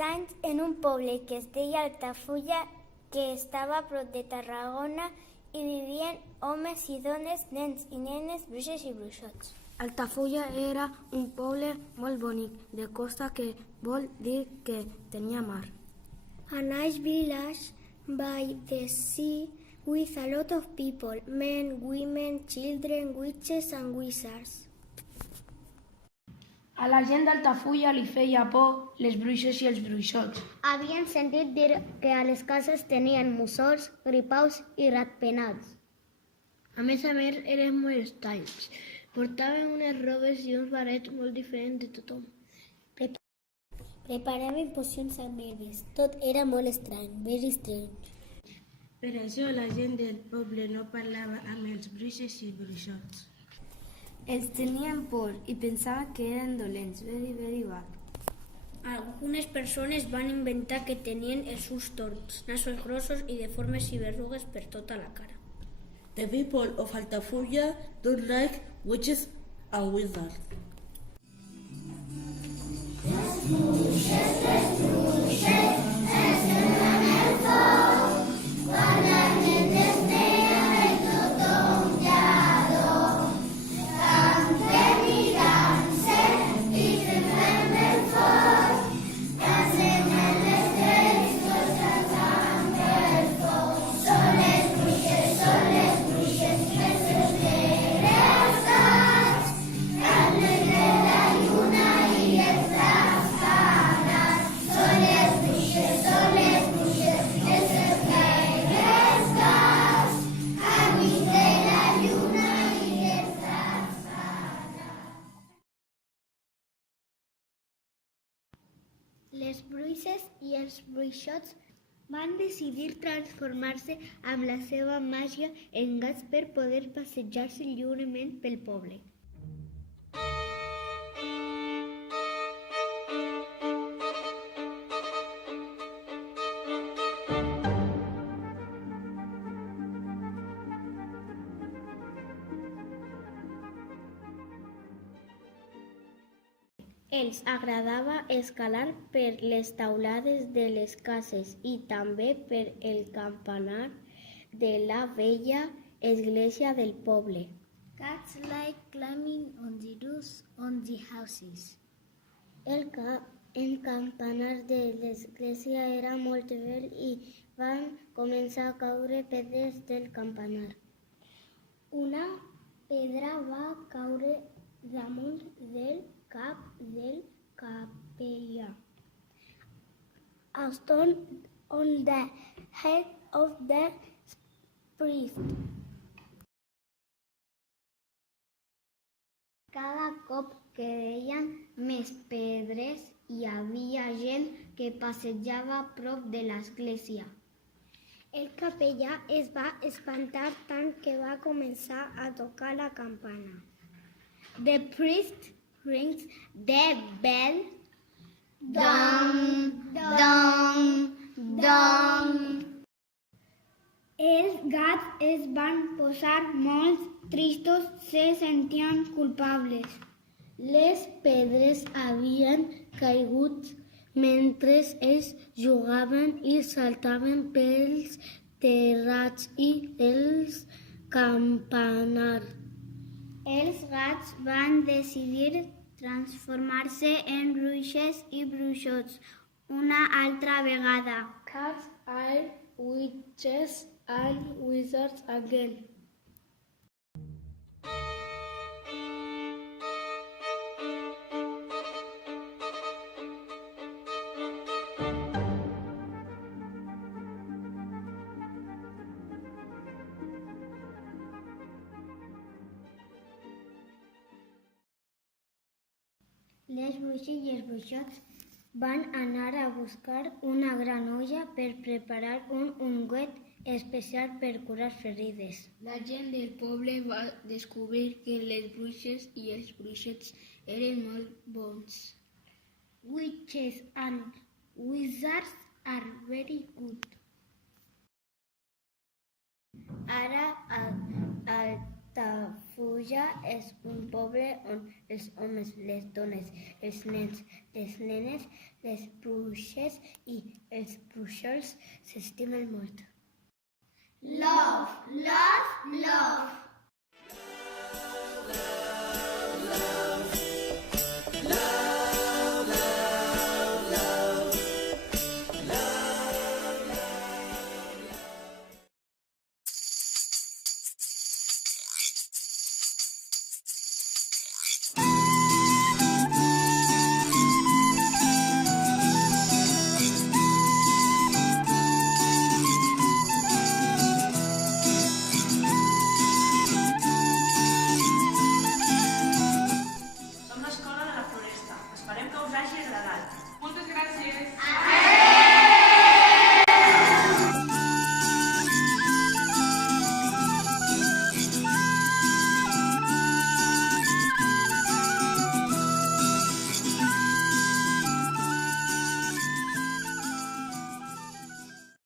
anys en un poble que es deia Altafulla, que estava a prop de Tarragona, hi vivien homes i dones, nens i nenes, bruixes i bruixots. Altafulla era un poble molt bonic de costa, que vol dir que tenia mar. A nice village by the sea with a lot of people, men, women, children, witches and wizards. A la gent d'Altafulla li feia por les bruixes i els bruixots. Havien sentit dir que a les cases tenien mussols, gripaus i ratpenats. A més, eren molt estranys. Portaven unes robes i uns barrets molt diferents de tothom. Preparaven pocions amb herbes. Tot era molt estrany, very strange. Per això la gent del poble no parlava amb els bruixes i bruixots. Els tenien por i pensaven que eren dolents, very, very bad. Algunes persones van inventar que tenien els ulls torts, nassos grossos i deformes i berrugues per tota la cara. The people of Altafulla don't like witches and wizards. Les bruixes i els bruixots van decidir transformar-se amb la seva màgia en gats per poder passejar-se lliurement pel poble. Els agradava escalar per les taulades de les cases i també per el campanar de la vella església del poble. Cats like climbing on the roofs on the houses. El campanar de l'església era molt vell i van començar a caure pedres del campanar. Una pedra va caure damunt del cap del capellà. A stone on the head of the priest. Cada cop que veien més pedres, hi havia gent que passejava a prop de l'església. El capellà es va espantar tant que va començar a tocar la campana. The priest rings the bell. Dong, dong, dong. Els gats es van posar molt tristos, se sentien culpables. Les pedres havien caigut mentre ells jugaven i saltaven pels terrats i els campanars. Els gats van decidir transformar-se en bruixes i bruixots una altra vegada. Cats are witches and wizards again. Les bruixes i els bruixots van anar a buscar una gran olla per preparar un ungüent especial per curar ferides. La gent del poble va descobrir que les bruixes i els bruixots eren molt bons. Witches and wizards are very good. Ara, Altafulla és un poble on els homes, les dones, els nens, les nenes, les bruixes i els bruixols s'estimen molt. Love, love, love.